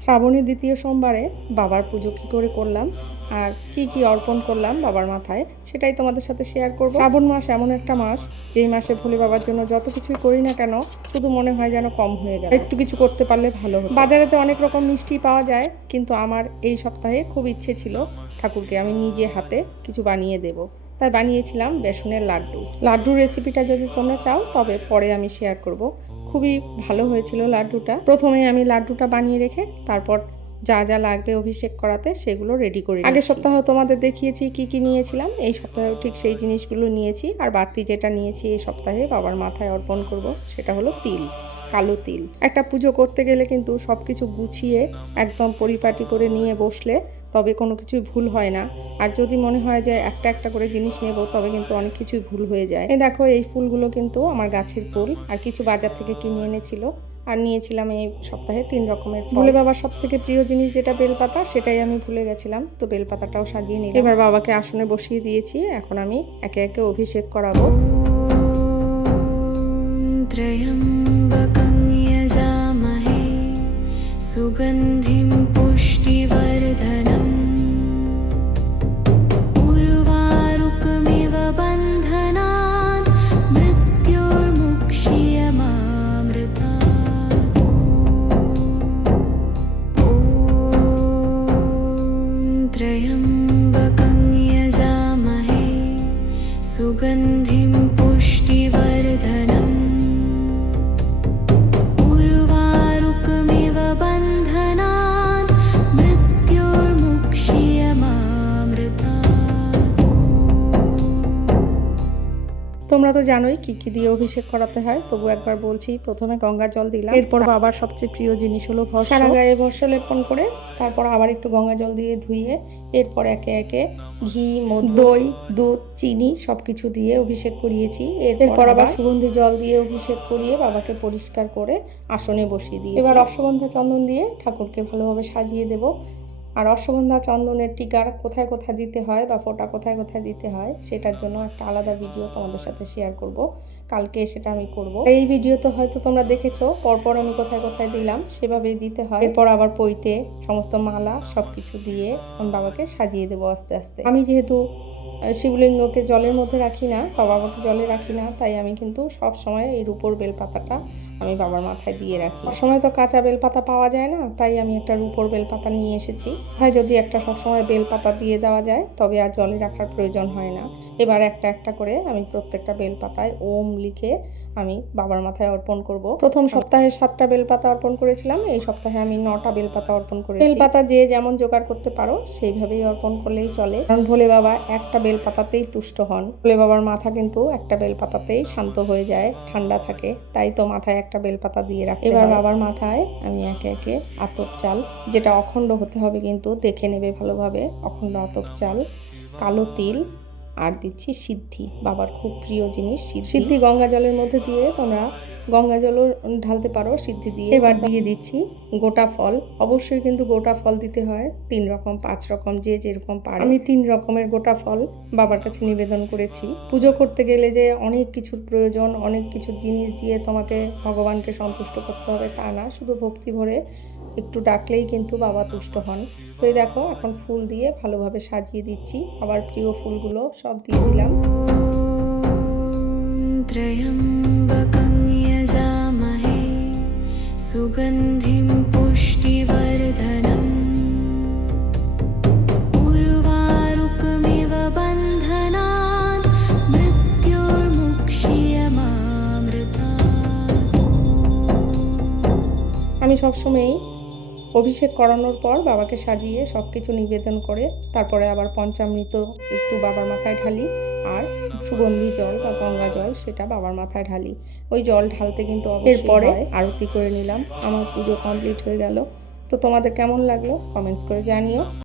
শ্রাবণী দ্বিতীয় সোমবারে বাবার পুজো কী করে করলাম আর কি অর্পণ করলাম বাবার মাথায় সেটাই তোমাদের সাথে শেয়ার করব। শ্রাবণ মাস এমন একটা মাস যেই মাসে ভোলে বাবার জন্য যত কিছুই করি না কেন শুধু মনে হয় যেন কম হয়ে গেল, একটু কিছু করতে পারলে ভালো হতো। বাজারেতে অনেক রকম মিষ্টি পাওয়া যায়, কিন্তু আমার এই সপ্তাহে খুব ইচ্ছে ছিল ঠাকুরকে আমি নিজে হাতে কিছু বানিয়ে দেব, তাই বানিয়েছিলাম বেসনের লাড্ডুর রেসিপিটা যদি তোমরা চাও তবে পরে আমি শেয়ার করব। খুবই ভালো হয়েছিল লাড্ডুটা। প্রথমে আমি লাড্ডুটা বানিয়ে রেখে তারপর যা যা লাগবে অভিষেক করাতে সেগুলো রেডি করি। আগের সপ্তাহে তোমাদের দেখিয়েছি কি নিয়েছিলাম, এই সপ্তাহেও ঠিক সেই জিনিসগুলো নিয়েছি। আর বাড়তি যেটা নিয়েছি এই সপ্তাহে বাবার মাথায় অর্পণ করব সেটা হলো তিল, কালো তিল। একটা পুজো করতে গেলে কিন্তু সব কিছু গুছিয়ে একদম পরিপাটি করে নিয়ে বসলে তবে কোনো কিছুই ভুল হয় না। আর যদি মনে হয় যে একটা একটা করে জিনিস নেব তবে কিন্তু অনেক কিছুই ভুল হয়ে যায়। এই দেখো এই ফুলগুলো কিন্তু আমার গাছের ফুল, আর কিছু বাজার থেকে কিনে এনেছিল। আর নিয়েছিলাম এই সপ্তাহে 3 রকমের। ভোলে বাবার সব থেকে প্রিয় জিনিস যেটা বেলপাতা, সেটাই আমি ভুলে গেছিলাম, তো বেলপাতাটাও সাজিয়ে নিলাম। এবার বাবাকে আসনে বসিয়ে দিয়েছি, এখন আমি একে একে অভিষেক করাবো। ত্রয়ম্বকং যজামহে সুগন্ধিম পুষ্টিবর্ধনম উর্বারুকমিব বন্ধনাৎ মৃত্যুর্মুক্ষীয়মামৃতাৎ। ॐ त्र्यम्बकं यजामहे सुगन्धिं पुष्टिवर्धनम् उर्वारुकमिव बन्धनात् मृत्युर्मुक्षीयमामृतात्। তোমরা তো জানোই কি দিয়ে অভিষেক করাতে হয়, তবু একবার বলছি। প্রথমে গঙ্গা জল দিলাম, এরপর বাবার সবচেয়ে প্রিয় জিনিস হলো ভস্ম। সারা গায়ে ভস্ম লেপন করে তারপর আবার একটু গঙ্গা জল দিয়ে ধুয়ে এরপর একে একে ঘি, মধু, দই, দুধ, চিনি সবকিছু দিয়ে অভিষেক করিয়েছি। এরপর আবার সুগন্ধি জল দিয়ে অভিষেক করিয়ে বাবাকে পরিষ্কার করে আসনে বসিয়ে দিয়েছি। এবার অশ্বগন্ধা চন্দন দিয়ে ঠাকুরকে ভালোভাবে সাজিয়ে দেব। আর অশ্বগন্ধা চন্দনের টিকার কোথায় কোথায় দিতে হয় বা ফোঁটা কোথায় কোথায় দিতে হয় সেটার জন্য একটা আলাদা ভিডিও তোমাদের সাথে শেয়ার করব, কালকে সেটা আমি করব। এই ভিডিওতে হয়তো তোমরা দেখেছো পরপর আমি কোথায় কোথায় দিলাম, সেভাবেই দিতে হয়। এরপর আবার পইতে সমস্ত মালা সবকিছু দিয়ে আমি বাবাকে সাজিয়ে দেবো আস্তে আস্তে। আমি যেহেতু শিবলিঙ্গকে জলের মধ্যে রাখি না বা বাবাকে জলে রাখি না, তাই আমি কিন্তু সব সময় এই রূপোর বেলপাতাটা আমি বাবার মাথায় দিয়ে রাখি। সবসময় তো কাঁচা বেলপাতা পাওয়া যায় না, তাই আমি একটা রূপোর বেলপাতা নিয়ে এসেছি। তাই যদি একটা সবসময় বেলপাতা দিয়ে দেওয়া যায় তবে আর জলে রাখার প্রয়োজন হয় না। এবার একটা একটা করে আমি প্রত্যেকটা বেলপাতায় ওম লিখে আমি বাবার মাথায় অর্পণ করব। প্রথম সপ্তাহে 7টা বেলপাতা অর্পণ করেছিলাম, এই সপ্তাহে আমি 9টা বেলপাতা অর্পণ করেছি। বেলপাতা যে যেমন জোগাড় করতে পারো সেইভাবেই অর্পণ করলেই চলে, কারণ ভোলে বাবা একটা বেলপাতাতেই তুষ্ট হন। ভোলে বাবার মাথা কিন্তু একটা বেলপাতাতেই শান্ত হয়ে যায়, ঠান্ডা থাকে, তাই তো মাথায় একটা বেলপাতা দিয়ে রাখতে হয়। এবার বাবার মাথায় আমি একে একে আতপ চাল, যেটা অখণ্ড হতে হবে কিন্তু দেখে নেবে ভালোভাবে, অখণ্ড আতপ চাল, কালো তিল আর দিচ্ছি সিদ্ধি, বাবার খুব প্রিয় জিনিস সিদ্ধি। গঙ্গা জলের মধ্যে দিয়ে তোমরা গঙ্গা জলও ঢালতে পারো সিদ্ধি দিয়ে। এবার দিয়ে দিচ্ছি গোটা ফল, অবশ্যই কিন্তু গোটা ফল দিতে হয়, 3 রকম 5 রকম যে যেরকম পারে। আমি 3 রকমের গোটা ফল বাবার কাছে নিবেদন করেছি। পুজো করতে গেলে যে অনেক কিছুর প্রয়োজন, অনেক কিছু জিনিস দিয়ে তোমাকে ভগবানকে সন্তুষ্ট করতে হবে তা না, শুধু ভক্তি ভরে একটু ডাকলেই কিন্তু বাবা তুষ্ট হন। তো এই দেখো এখন ফুল দিয়ে ভালোভাবে সাজিয়ে দিচ্ছি, আবার প্রিয় ফুলগুলো সব দিয়ে দিলাম। ত্রয়ম্বকং যজামহে সুগন্ধিম পুষ্টিবর্ধনম উর্বারুকমিব বন্ধনাৎ মৃত্যুর্মুক্ষীয়মামৃতাৎ। আমি সবসময়ই অভিষেক করানোর পর বাবাকে সাজিয়ে সব কিছু নিবেদন করে তারপরে আবার পঞ্চামৃত একটু বাবার মাথায় ঢালি, আর সুগন্ধি জল বা গঙ্গা জল সেটা বাবার মাথায় ঢালি। ওই জল ঢালতে কিন্তু এরপরে আরতি করে নিলাম। আমার পুজো কমপ্লিট হয়ে গেল। তো তোমাদের কেমন লাগলো কমেন্টস করে জানিও।